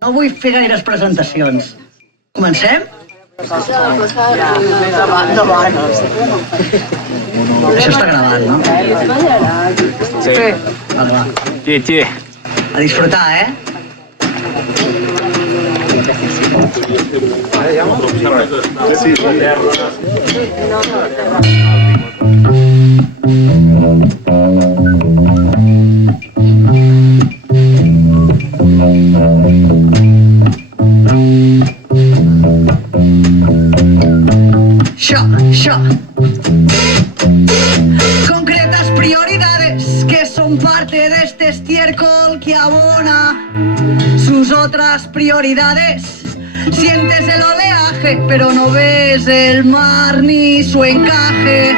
No vull fer gaires presentacions. Comencem? Això està gravant, no? Sí. Va. Sí. A disfrutar, eh? Yo. Concretas prioridades que son parte de este estiércol que abona sus otras prioridades. Sientes el oleaje, pero no ves el mar ni su encaje.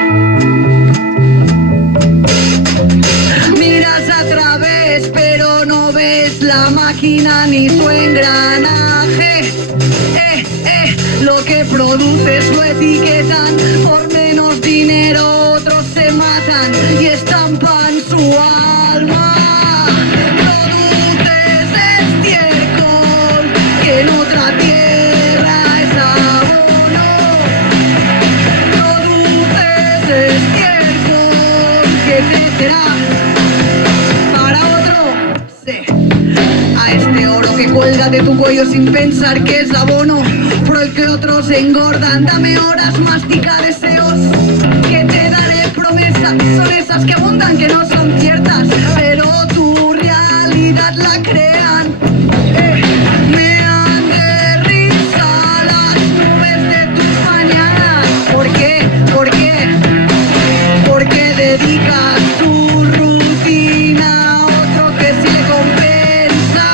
Miras a través, pero no ves la máquina ni su engranaje. Lo que produces lo etiquetan, por menos dinero otros se matan y estampan su alma. Produces estiércol que en otra tierra es abono. Produces estiércol que crecerá para otro. Sí. A este oro que cuelga de tu cuello sin pensar que es abono, pero el que otros engordan. Dame horas, mastica deseos que te daré promesas. Son esas que abundan, que no son ciertas, pero tu realidad la crean. Me han de risa las nubes de tus mañanas. ¿Por qué? Porque dedicas tu rutina a otro que sí le compensa.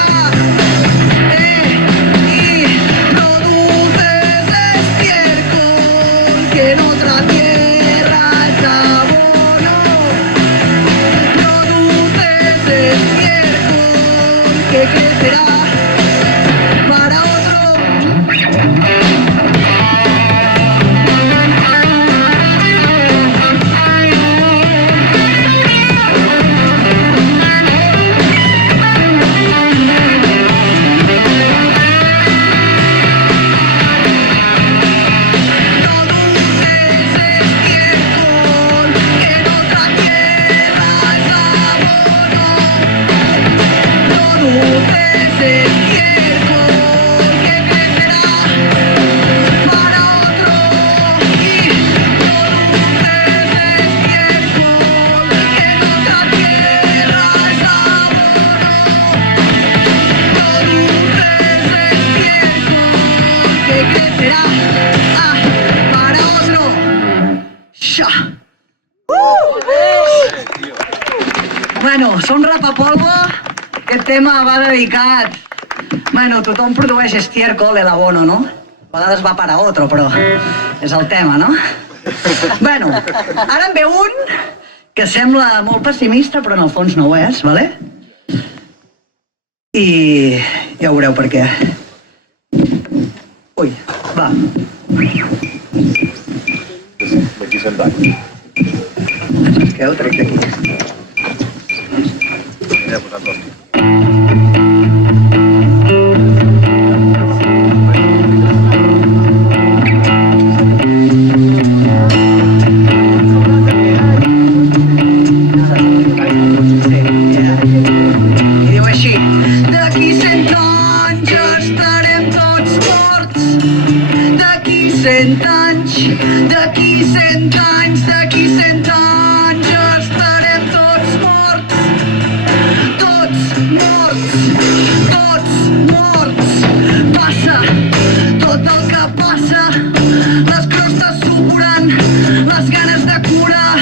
Y produces estiércol que en otra tierra es abono. Produces estiércol que crecerá para otro. Bueno, som Rapapolvo, aquest tema va dedicat... Bueno, tothom produeix estiércol, el abono, no? A vegades va para otro, però és el tema, no? Bueno, ara en ve un que sembla molt pessimista, però en el fons no ho és, vale? I ja veureu per què. Ui, va. D'aquí 100 anys. Què ho trec d'aquí? Mira, posat l'hòstia. I diu així: d'aquí 100 anys ja estarem tots morts. D'aquí 100 anys, d'aquí 100 anys, d'aquí 100 anys ja estarem tots morts. Tots morts, tots morts. Passa tot el que passa, les crostes supuren, les ganes de curar.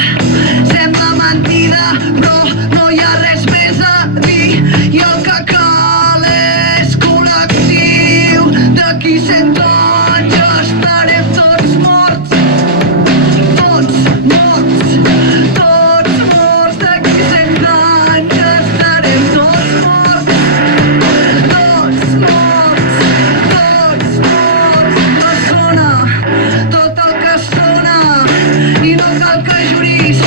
Sembla mentida, però no hi ha res més a dir. I el que cal és col·lectiu. D'aquí 100 anys ja estarem tots morts. Tots morts, tots morts. D'aquí 100 anys ja estarem tots morts. Tots morts, tots morts. No sona tot el que sona i no cal que juris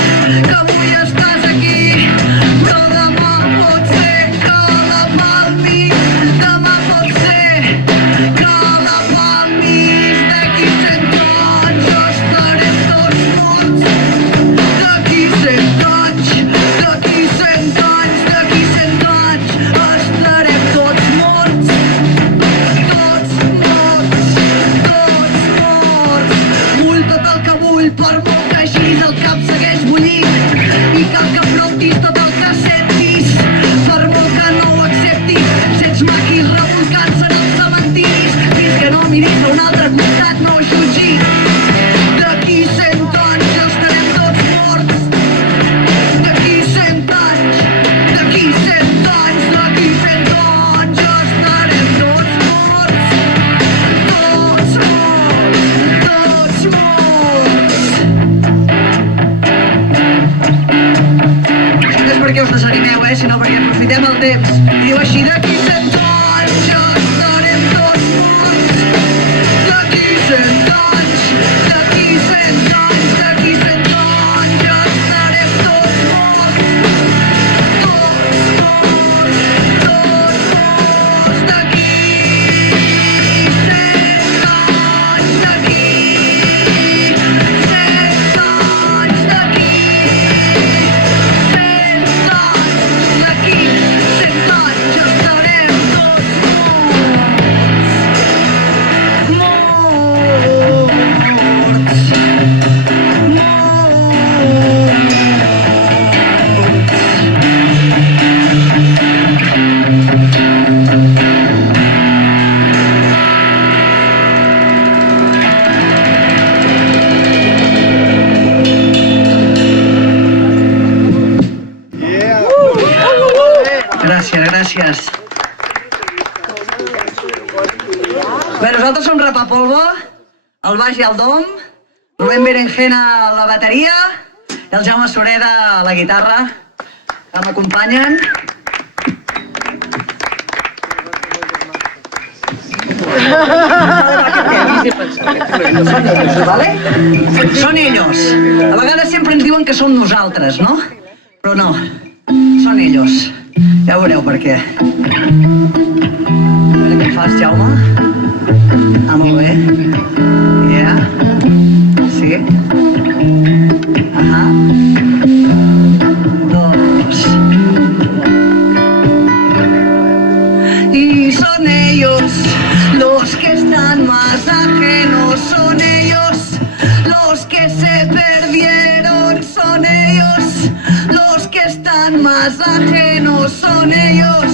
que avui estàs aquí, però demà aprofitem el temps. I diu així, d'aquí 100 anys ja estarem tots morts. D'aquí 100 anys, d'aquí 100 anys, d'aquí 100 anys ja estarem tots morts. Tots morts, d'aquí 100 anys, d'aquí 100 anys, d'aquí 100 anys, d'aquí 100 anys ja estarem tots Gràcies, gràcies. Bé, nosaltres som Rapapolvo, el baix i el dom, Rubén Berenjena a la bateria i el Jaume Sureda a la guitarra, que m'acompanyen. Vale? Són ellos. A vegades sempre ens diuen que som nosaltres, no? Però no, són ellos. Ja veureu per què. A veure què fas, Jaume? Ah, molt bé. Ja. Sí. Ahà. Dos. Y son ellos los que están más ajenos, son ellos los que se perdieron, son ellos los que están más ajenos, son ellos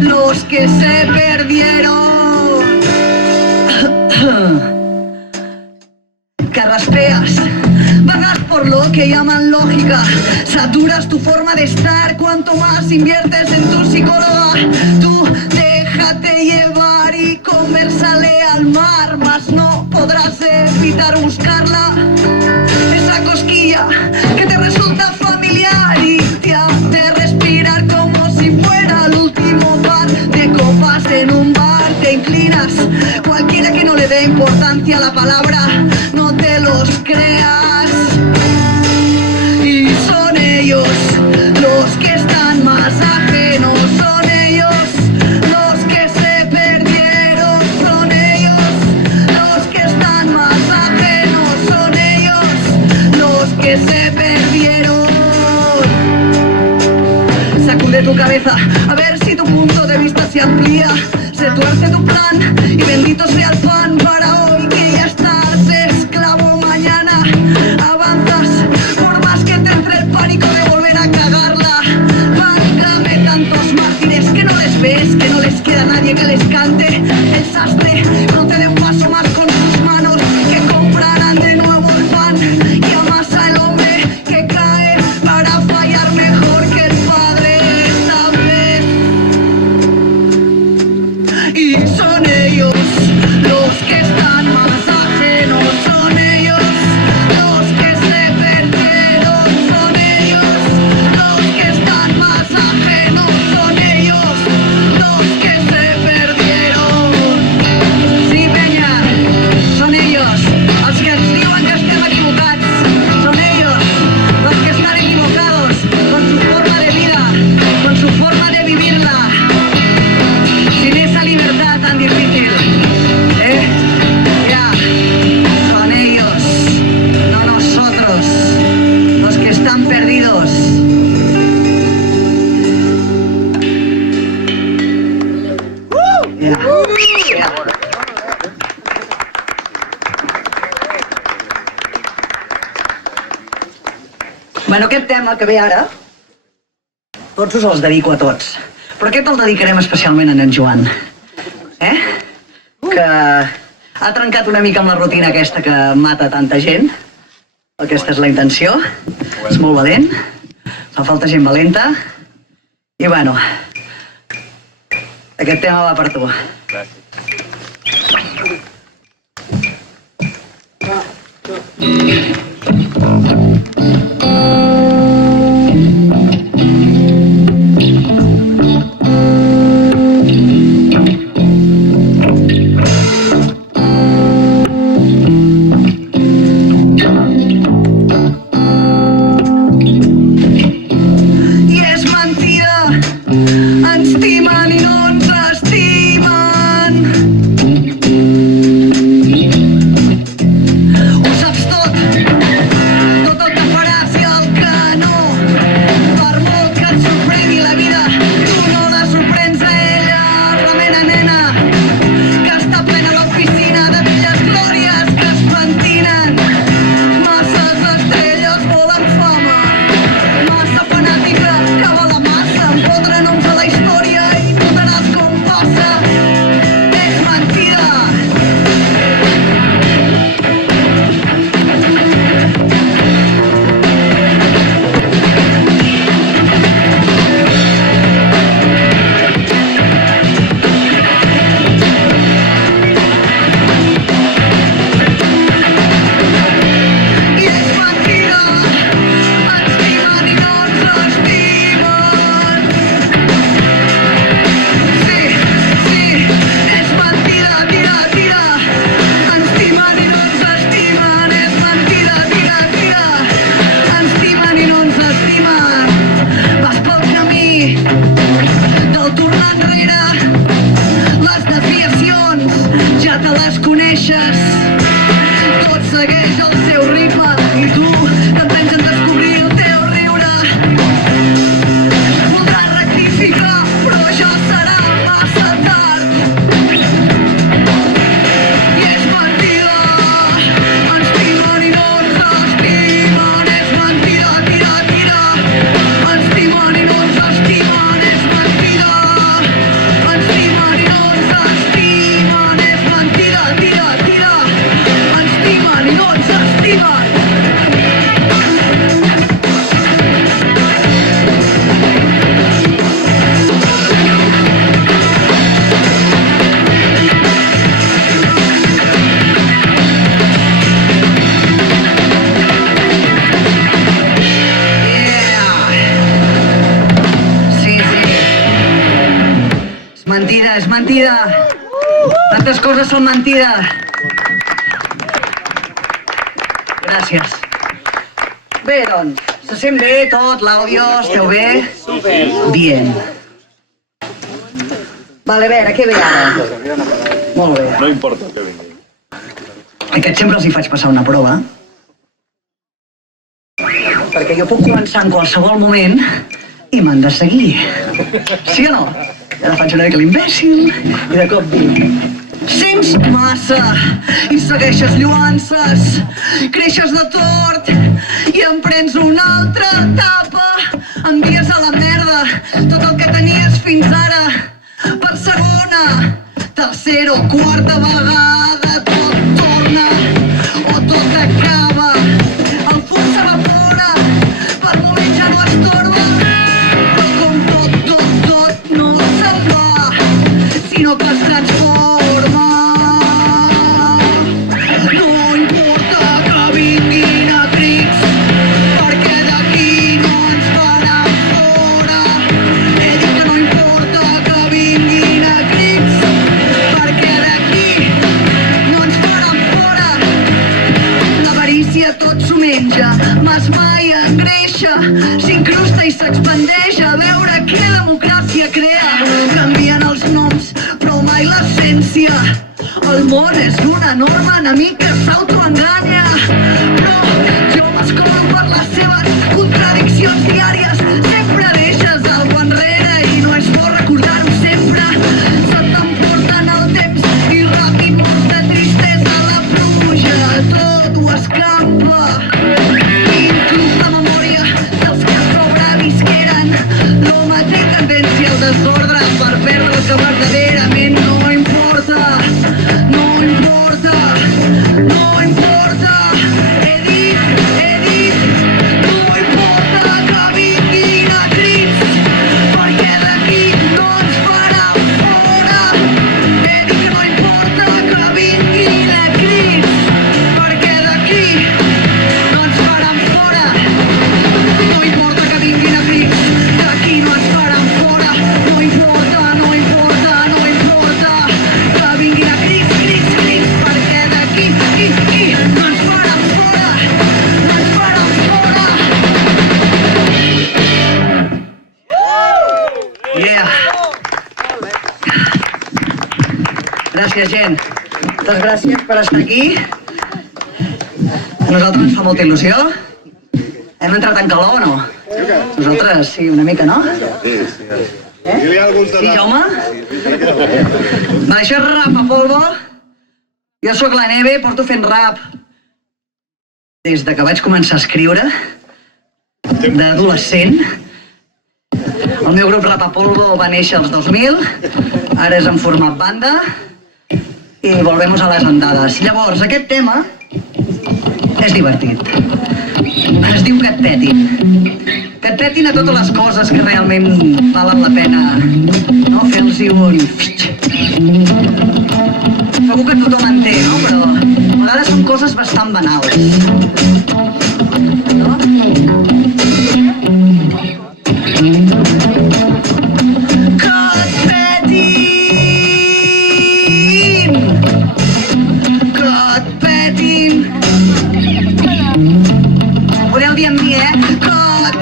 los que se perdieron. Carraspeas, vagas por lo que llaman lógica, saturas tu forma de estar cuanto más inviertes en tu psicóloga. Tú déjate llevar y conversale al mar, mas no podrás evitar buscarla. Esa cosquilla que te resulta familiar y te hace respirar como si fuera el último par de copas en un bar. Te inclinas, cualquiera que no le dé importancia a la palabra, no te los creas. Y son ellos los que están más ajenos, son ellos los que se perdieron, son ellos los que están más ajenos, son ellos los que se perdieron. Sacude tu cabeza a ver si tu punto de vista se amplía, se tuerce tu plan y bendito sea el pan para hoy que ya estás esclavo mañana. Avanzas por más que te entre el pánico de volver a cagarla. Mándame tantos mártires que no les ves, que no les queda nadie que les cante el sastre. No te den paso más con sus manos, que comprarán de nuevo el pan y amasa el hombre que cae para fallar mejor que el padre esta vez. Y son ellos los que están más ajenos, son ellos los que se perdieron, son ellos los que están más ajenos, son ellos los que se perdieron. Sí, Peña, són ellos els que ens diuen que estem equivocats, són ellos los que están equivocados con su forma de vida, con su forma de vivirla, sin esa libertad tan difícil, ya, son ellos, no nosotros, los que están perdidos. Ya, ya. Bueno, aquest tema que ve ara, tots us els dedico a tots, però aquest el dedicarem especialment a en Joan, que ha trencat una mica amb la rutina aquesta que mata tanta gent. Aquesta és la intenció, és molt valent, fa falta gent valenta, i bueno, aquest tema va per tu. Gràcies. Mentida, és mentida. Tantes coses són mentida. Gràcies. Bé, doncs, se sent bé tot, l'àudio, esteu bé? Bien. Vale, a veure, què ve ara? Molt bé. No importa que vingui. Aquests sempre els hi faig passar una prova. Perquè jo puc començar en qualsevol moment i m'han de seguir. Sí o no? I ara faig una mica l'imbècil i de cop dic: sents massa i segueixes lluances, creixes de tort i em prens una altra etapa. Envies a la merda tot el que tenies fins ara. Per segona, tercera o quarta vegada tot torna o tot acaba. El fum s'evapora, per moment ja no estorba, però com tot no se'n va, sinó que es transforma. No importa que vinguin a crits, perquè d'aquí no ens faran fora. He dit que no importa que vinguin a crits, perquè d'aquí no ens faran fora. L'avarícia tot s'ho menja, m'esmaia, engreixa, s'incrusta i s'expandeix. A veure què democràcia crea. Canvien els noms, però mai l'essència. El món és un enorme enemic que s'autoenganya. Però jo m'escolo per les seves contradiccions diàries. Sempre deixes algo enrere i no és bo recordar-ho sempre. Se t'emporten el temps i ràpid molts de tristesa. La pluja tot ho escampa, inclús la memòria dels que sobrevisqueren. L'home té tendència al desordre per perdre el que verdaderament no importa. No importa, no importa. He dit, no importa que vinguin a crits, perquè d'aquí no ens faran fora. He dit que no importa que vinguin a crits, perquè d'aquí no ens faran fora. No importa que vinguin a crits, d'aquí no ens faran fora. No importa, no importa, no importa que vinguin a crits, perquè d'aquí no ens faran fora. No ens faran fora. Yeah. Gràcies, gent. Moltes gràcies per estar aquí. A nosaltres ens fa molta il·lusió. Hem entrat en calor o no? Nosaltres sí, una mica, no? Sí. Sí, Jaume? Va, això és Rap a Polvo. Jo sóc la Neve, porto fent rap des de que vaig començar a escriure, d'adolescent. El meu grup Rap a Polvo va néixer als 2000, ara és en format banda i volvemos a les andades. Llavors, aquest tema és divertit. Es diu que et petin. Que et petin a totes les coses que realment valen la pena, no? Fer-los-hi un... Segur que tothom en té, no? Però a vegades són coses bastant banals. No? Que et petin! Que et petin! Podeu dir amb mi, Que et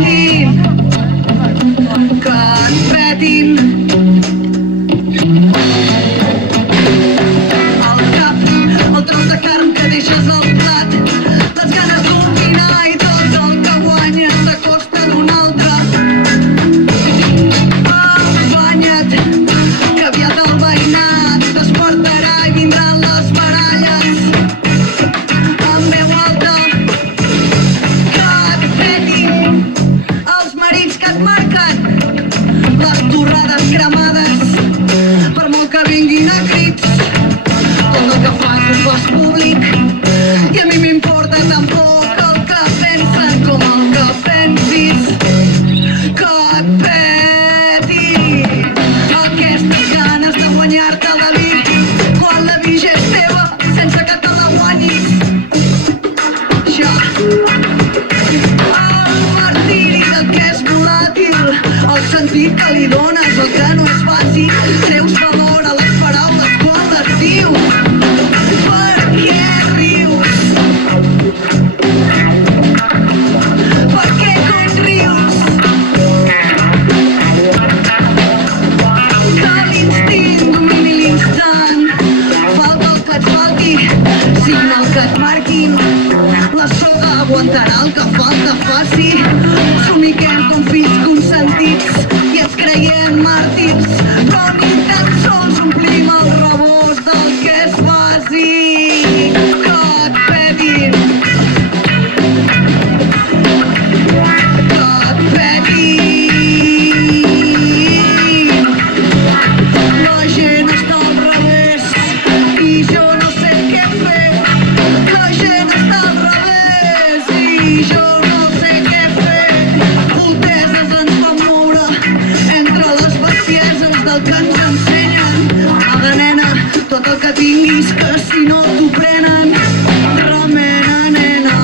petin! Que et petin! El cap, el tros de carn el sentit que li dones, el que no és fàcil. Treus valor a les paraules quan les dius. Per què rius? Per què conrius? Que l'instint domini l'instant. Falta el que et falti, signa el que et marquin. La soga aguantarà el que falta faci. Somiquem com fills consentits i ens creiem màrtirs, però ni tan sols omplim el rebost del que és bàsic. Que et pedin, que et pedin. La gent està al revés i jo no sé què fer. La gent està al revés i jo no sé què fer. Volteses ens van moure entre les bestieses del que ens ensenyen. Aga, nena, tot el que tinguis, que si no t'ho prenen. Remena, nena,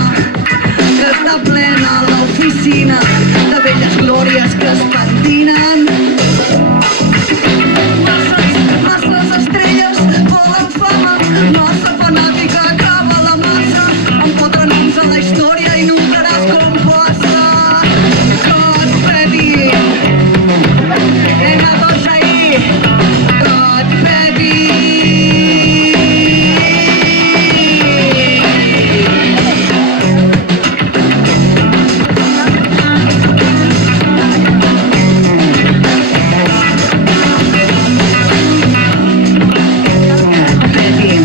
que està plena l'oficina de velles glòries que es pentinen. Masses estrelles volen fama, massa fanàtica acaba la massa. Empotren noms a la història i notaràs com passa. Que et pedin, vinga tots ahí, que et pedin. Pedin.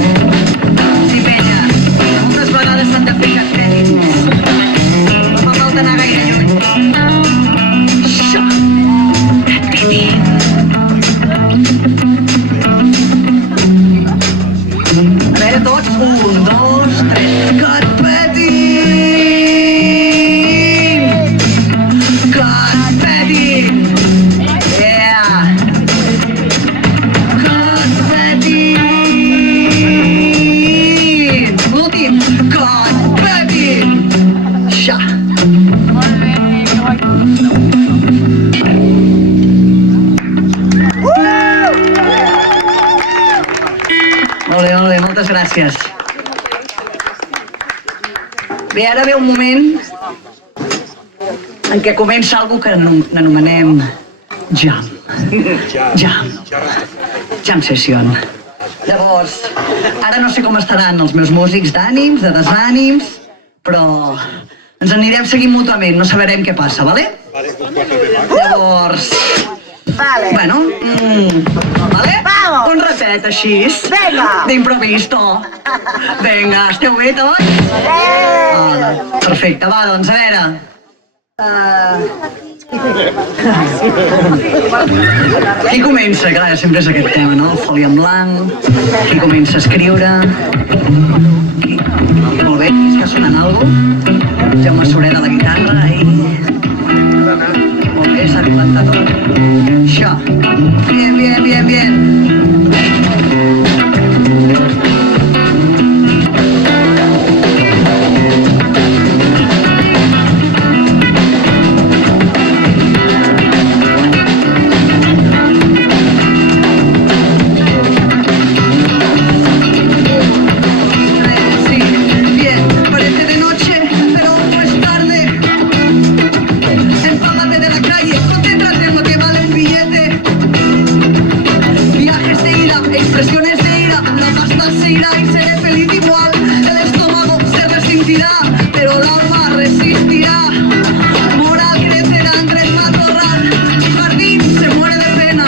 Sí, penya, moltes vegades s'han de fer cartèlics. No fa falta anar gaire lluny. Això. Pedin. A veure tots, 1, 2, 3. Que et pedin. Que et pedin. Yeah. Que et pedin. L'últim. Que et pedin. Xa. Molt bé, moltes gràcies. Bé, ara ve un moment en què comença algo que n'anomenem jam. Jam session. Llavors, ara no sé com estaran els meus músics d'ànims, de desànims, però ens anirem seguint mútuament, no sabrem què passa, vale? Llavors... Vale. Bueno, vale? Vamos. Un ratet així. Vinga. D'improvisto. Vinga, esteu bé tots? Perfecte, va, doncs a veure. Qui comença? Clar, sempre és aquest tema, no? El foli en blanc. Qui comença a escriure? Molt bé, és que sonant alguna cosa? Jaume Soler de la guitarra i... Molt bé, s'ha implantat tot. Això. Bien, bien, bien, bien. Sí, bien, parece de noche, pero no es tarde. Empápate de la calle, concéntrate en lo que vale un billete. Viajes de ira, expresiones de ira, la pasta se irá y seré feliz igual. El estómago se resentirá, pero el alma resistirá. Moral crecerá Andrés Matorral, su jardín se muere de pena.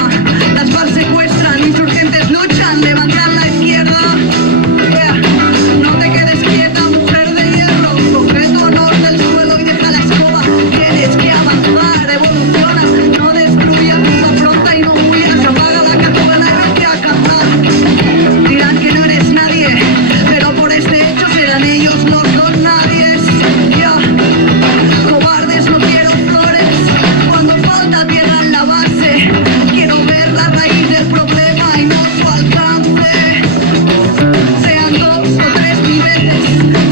Las FARC secuestran, insurgentes luchan, levantan la izquierda. Yeah. No te quedes quieta, mujer de hierro, coge tu honor del suelo y deja la escoba. Tienes que avanzar, evoluciona, no destruyas, afronta y no huyas, apaga la cazuela y vete a cantar. Dirán que no eres nadie, pero por este hecho serán ellos los dos nadies. Yeah. Cobardes, no quiero flores, cuando falta tierra en la base. Quiero ver la raíz del problema y no su alcance. Sean 2 o 3 niveles,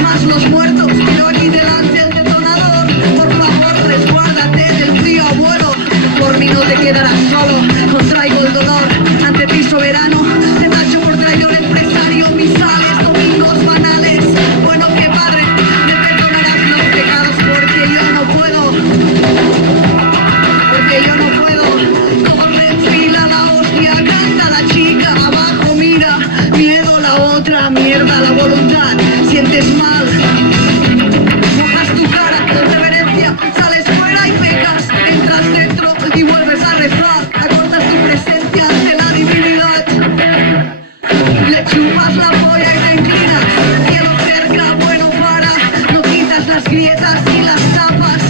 más los muertos, pero aquí delante el detonador. Por favor, resguárdate del frío abuelo, por mí no que yo no puedo. Corre en fila la hostia, canta la chica, abajo mira, miedo la otra, mierda la voluntad, sientes mal. Mojas tu cara, reverencia, sales fuera y pecas, entras dentro y vuelves a rezar, acortas tu presencia ante la divinidad. Le chupas la polla y te inclinas, cielo cerca, bueno para, no quitas las grietas y las tapas,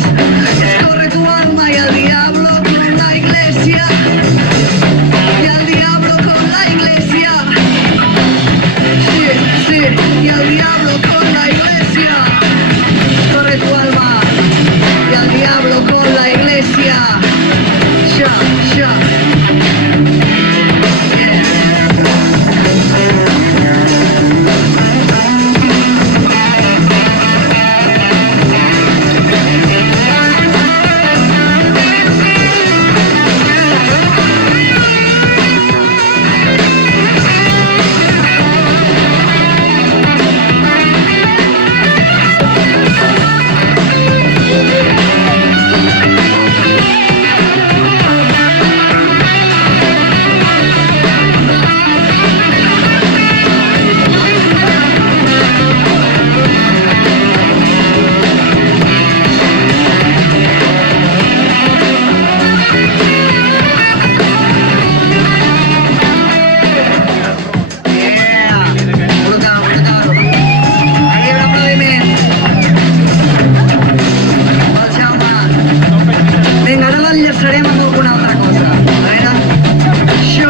escorre tu alma y al diablo con la iglesia, y al diablo con la iglesia, sí, sí, y al diablo con la iglesia, escorre tu alma y al diablo con la iglesia, ya, ya. Venga, ara l'enllaçarem amb alguna altra cosa. A veure... Això...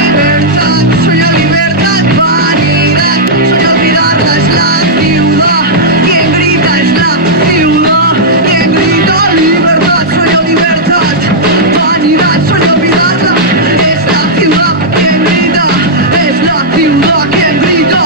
Libertad, sueño libertad, vanidad, sueño olvidarla es la ciudad, quien grita es la ciudad, quien grita libertad, sueño libertad, vanidad, sueño olvidarla es la ciudad, quien grita es la ciudad, quien grita.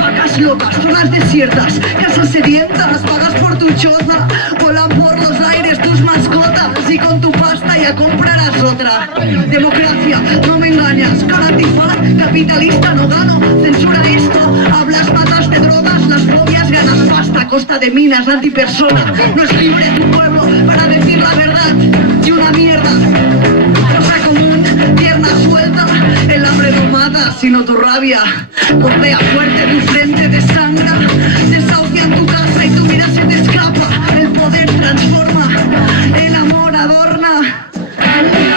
Vacas locas, zonas desiertas, casas sedientas, pagas por tu choza, volan por los aires tus mascotas y con tu pasta ya comprarás otra. Democracia, no me engañas, cara antifaz, capitalista, no gano, censura esto, hablas, matas, te drogas, las fobias, ganas pasta a costa de minas, antipersona, no es libre tu pueblo para decir la verdad y una mierda. Cosa común, tierna suelta, el hambre no mata, sino tu rabia. Golpea fuerte tu frente, te sangra, desahucian tu casa y tu vida se te escapa. El poder transforma, el amor adorna.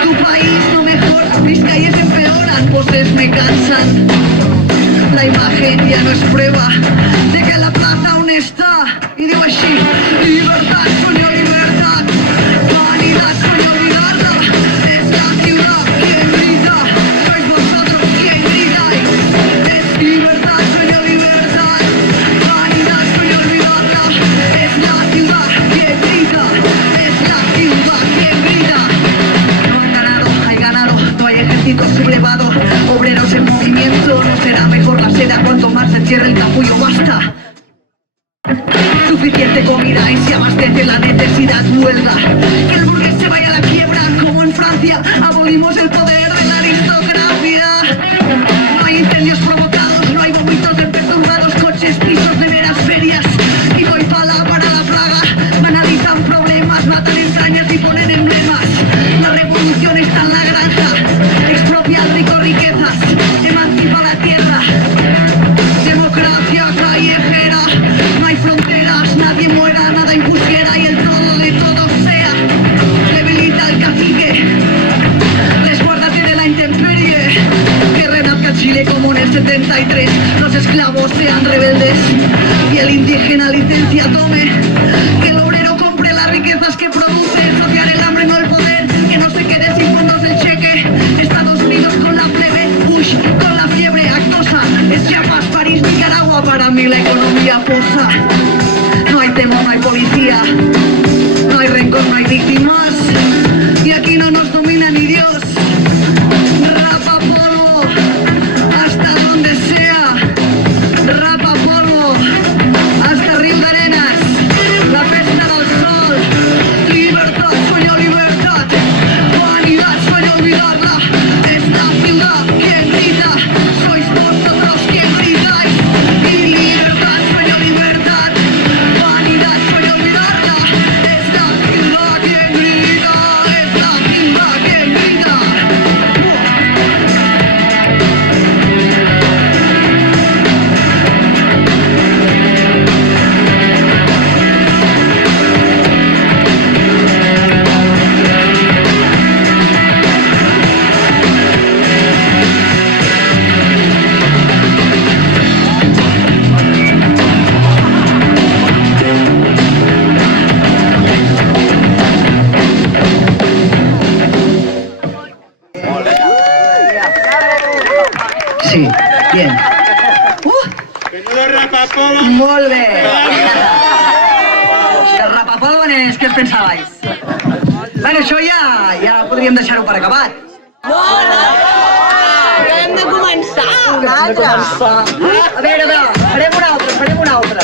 Tu país no mejora, mis calles empeoran, voces me cansan. La imagen ya no es prueba de que la plaza aún está. Y digo así, libertad, sueño libertad, vanidad, sueño olvidarla. Es la ciudad quien grita, sois vosotros quien gritáis. Es libertad, sueño libertad, vanidad, sueño olvidarla. Es la ciudad quien grita, es la ciudad quien grita. No han ganado, hay ganado, no hay ejército sublevado, obreros en movimiento, no será mejor la seda cuanto más se cierre el capullo, basta. Suficiente comida y se abastece la necesidad, huelga. Que el burgués se vaya a la quiebra, como en Francia, abolimos el poder de la aristocracia. No hay incendios provocados, no hay vómitos de perturbados coches, pisos, neveras, ferias. Y voy para la plaga, banalizan problemas, matan entrañas y ponen emblemas. La revolución está en la granja, expropia al rico riquezas, emancipa la tierra. Democracia callejera, no hay fronteras, nadie muera, nada impusiera y el todo de todos sea. Debilita al cacique, resguárdate de la intemperie, que renazca Chile como en el 73, los esclavos sean rebeldes y el indígena licencia tome, que el obrero compre las riquezas que produce, saciar el hambre no el poder, que no se quede sin fondos el cheque, Estados Unidos con la plebe, Bush con la fiebre actosa, es Chiapas, París, Nicaragua, para mí la economía posa. No hay temor, no hay policía, no hay rencor, no hay víctimas, y aquí no nos domina ni Dios. Rapa polvo, hasta donde sea, rapa polvo, hasta Río de Arenas, la festa del sol, Molt bé. El rapapolvones, què us pensàvais? Bueno, això ja podríem deixar-ho per acabat. No, hem de començar. Un altre. A veure, farem una altra.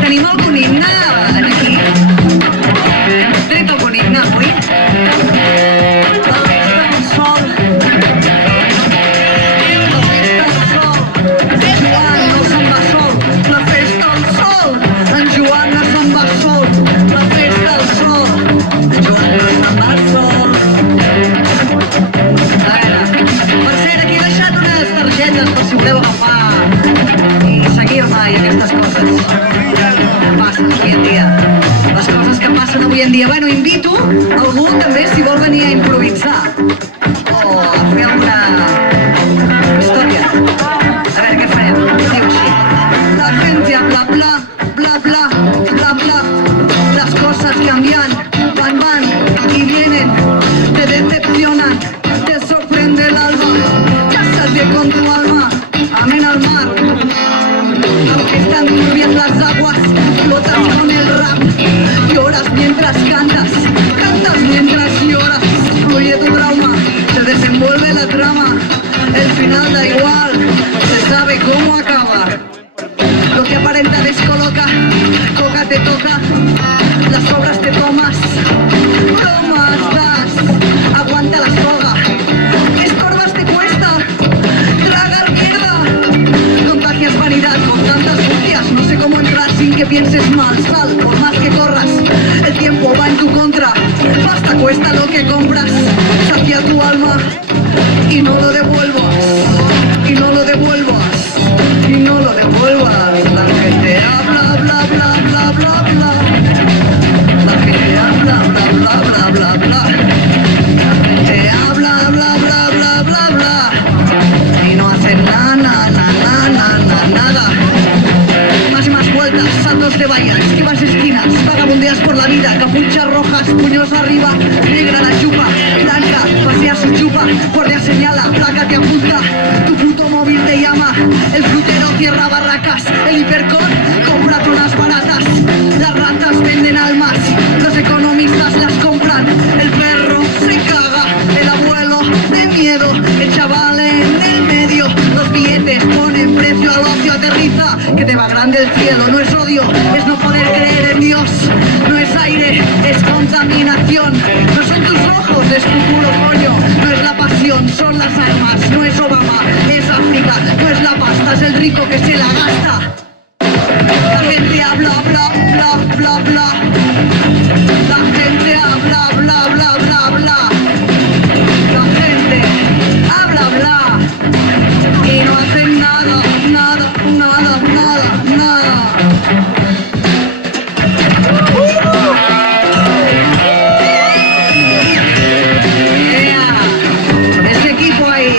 Tenim algun himne aquí? Tret algun himne avui? La festa del sol. La festa del sol. Joan no se'n va sol. La festa del sol. En Joan no se'n va sol. La festa del sol. En Joan no se'n va sol. A veure, per cert, aquí he deixat unes targetes per si voleu agafar i seguir-me i aquestes coses. Passen avui en dia. Les coses que passen avui en dia. Bueno, invito algú també si vol venir a improvisar o a fer alguna història. A veure què farem. Diu així. La gente habla bla, bla, bla, bla, bla. Las cosas cambian, van y vienen. Te decepcionan, te sorprende el alma. Cásate con tu alma, amén al mar. Aunque están turbias las aguas, flotas con el rap. Lloras mientras cantas, cantas mientras lloras. Fluye tu trauma, se desenvuelve la trama. El final da igual, se sabe cómo acaba. Lo que aparenta descoloca, coca te toca, las sobras te tomas, bromas das, aguanta la soga, estorbas te cuesta, tragar mierda, contagias vanidad con tantas bestias, no sé cómo entrar sin que pienses mal, sal por más que corras, el tiempo va en tu contra, basta cuesta lo que compras, sacia tu alma y no lo devuelvas, y no lo devuelvas, y no lo devuelvas, la gente habla, bla, bla, bla, bla, bla, la gente habla, bla, bla, bla, bla, bla, la gente habla, bla, bla, bla, bla, bla, y no hacen nada. Más y más vueltas, saltos de vallas, esquivas esquinas, vagabundeas por la vida, capuchas rojas, puños arriba, negra la chupa, blanca, pasea su chupa, guardia señala, placa te apunta, tu puto móvil te llama, el frutero cierra barracas, el hipercor compra zonas baratas, las ratas venden almas, los economistas las compran, el perro se caga, el abuelo de miedo, el chaval en el medio, los billetes ponen precio al ocio, aterriza, que te va grande el cielo, no es odio, es no poder creer en Dios, no es aire, es contaminación, no son tus ojos, es tu culo coño, no es la pasión, son las armas, no es Obama, es África, no es la pasta, es el rico que se la gasta. La gente habla, bla, bla, bla, bla, la gente habla, bla, bla, bla, bla, la gente habla, bla, y no hacen nada. Este equipo ahí,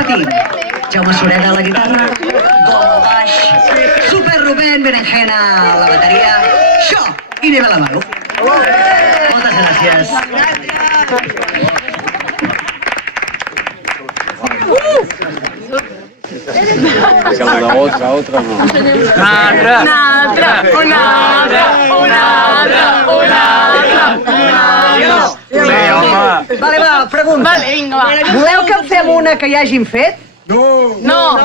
Patí, Jaume Sureda a la guitarra, Gom al baix, Super Rubén Berenjena a la bateria, jo i Neve Lamaro. Moltes gràcies. Otra no. Vale, va, pregunta. Vale, vinga, va. Voleu que en fem una que ja hagin fet? No.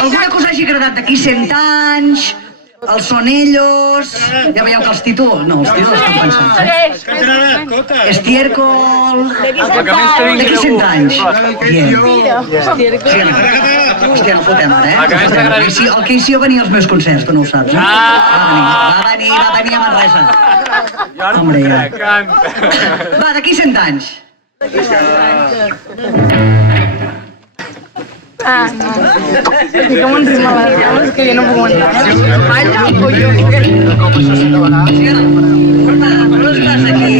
Alguna cosa hagi agradat d'aquí 100 anys? Els són ellos... Ja veieu que els títols... No, els títols estan pensant. Estiércol... D'aquí 100 anys. Bien. Hòstia, no fotem ara, eh? El Casey venia als meus concerts, tu no ho saps. Va venir a Manresa. Hombre, ja. Va, d'aquí 100 anys. Ah, no. Fiquem un ritme a les cames que jo no puc aguantar. Balla o jo? No estàs aquí...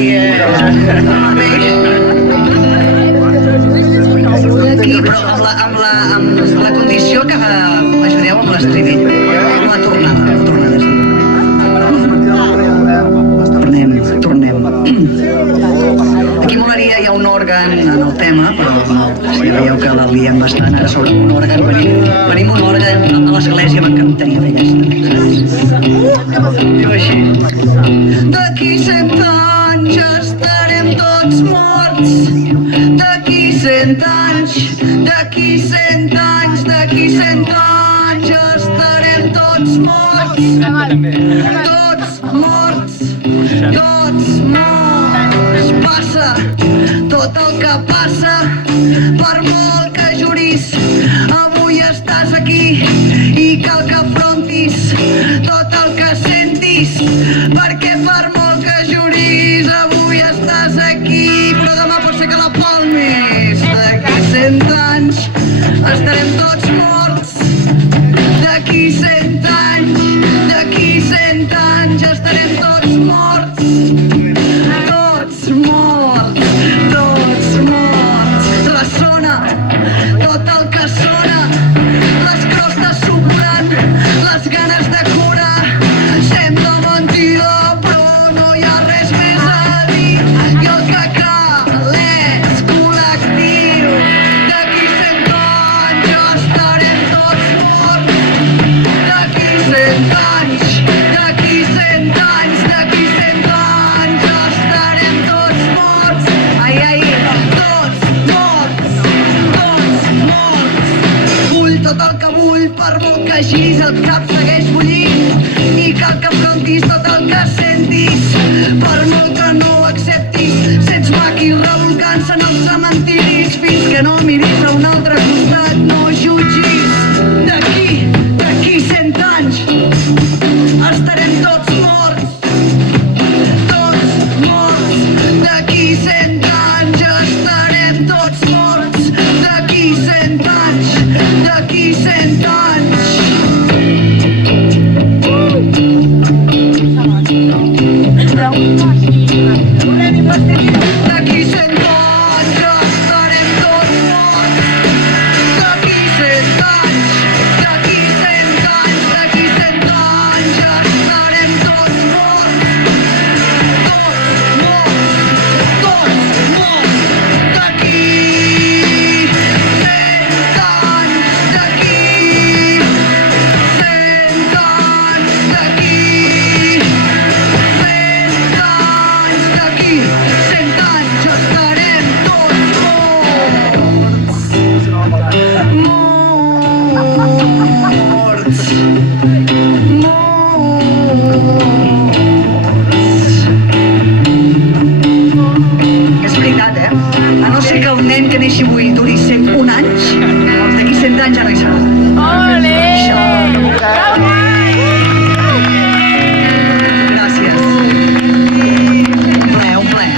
Aquí, però amb la condició que m'ajudeu amb l'estribillo. Amb la tornada, sí. Tornem. Aquí molaria, hi ha un òrgan en el tema, però si veieu que la liem bastant ara sobre un òrgan, venim un òrgan a l'església, m'encantaria fer aquesta. Diu així. D'aquí 100 anys estarem tots morts. D'aquí 100 anys, d'aquí 100 anys, d'aquí 100 anys estarem tots morts. Tots morts, tots morts. Passa tot el que passa, per molt que juris, avui estàs aquí i cal que afrontis tot el que sentis, perquè per molt que juris, avui estàs aquí, però demà pot ser que la palmis. D'aquí 100 anys estarem tots morts. D'aquí 100 anys, d'aquí 100 anys estarem tots morts. Tots morts, tots morts. Ressona tot el que sona, les crostes soplant, les ganes de curar. Sembla mentida, però no hi ha res més a dir, i el que cal és col·lectiu. D'aquí 100 anys estarem tots morts. D'aquí 100 anys, d'aquí 100 anys, d'aquí 100 anys estarem tots morts. Ai, ai, tots morts, tots morts. Vull tot el que vull, per molt que giris el cap segueix bullint, i cal que afrontis tot el que sentis, per molt que no ho acceptis. Sents maquis revolcant-se en els cementiris, fins que no miris a un altre costat, no jutgis. D'aquí 100 anys estarem tots morts. Tots morts. D'aquí 100 anys estarem tots morts. D'aquí 100 anys, d'aquí 100 anys. D'aquí 100 anys estarem tots morts. D'aquí 100 anys, d'aquí 100 anys, d'aquí 100 anys estarem tots morts. Tots morts, tots morts. D'aquí 100 anys, d'aquí 100 anys, d'aquí 100 anys, d'aquí 100 anys estarem tots morts. Morts. És veritat, eh? A no ser que el nen que neixi avui duri 101 anys, d'aquí 100 anys ja no hi serà. Ole! Gràcies. Un plaer, un plaer.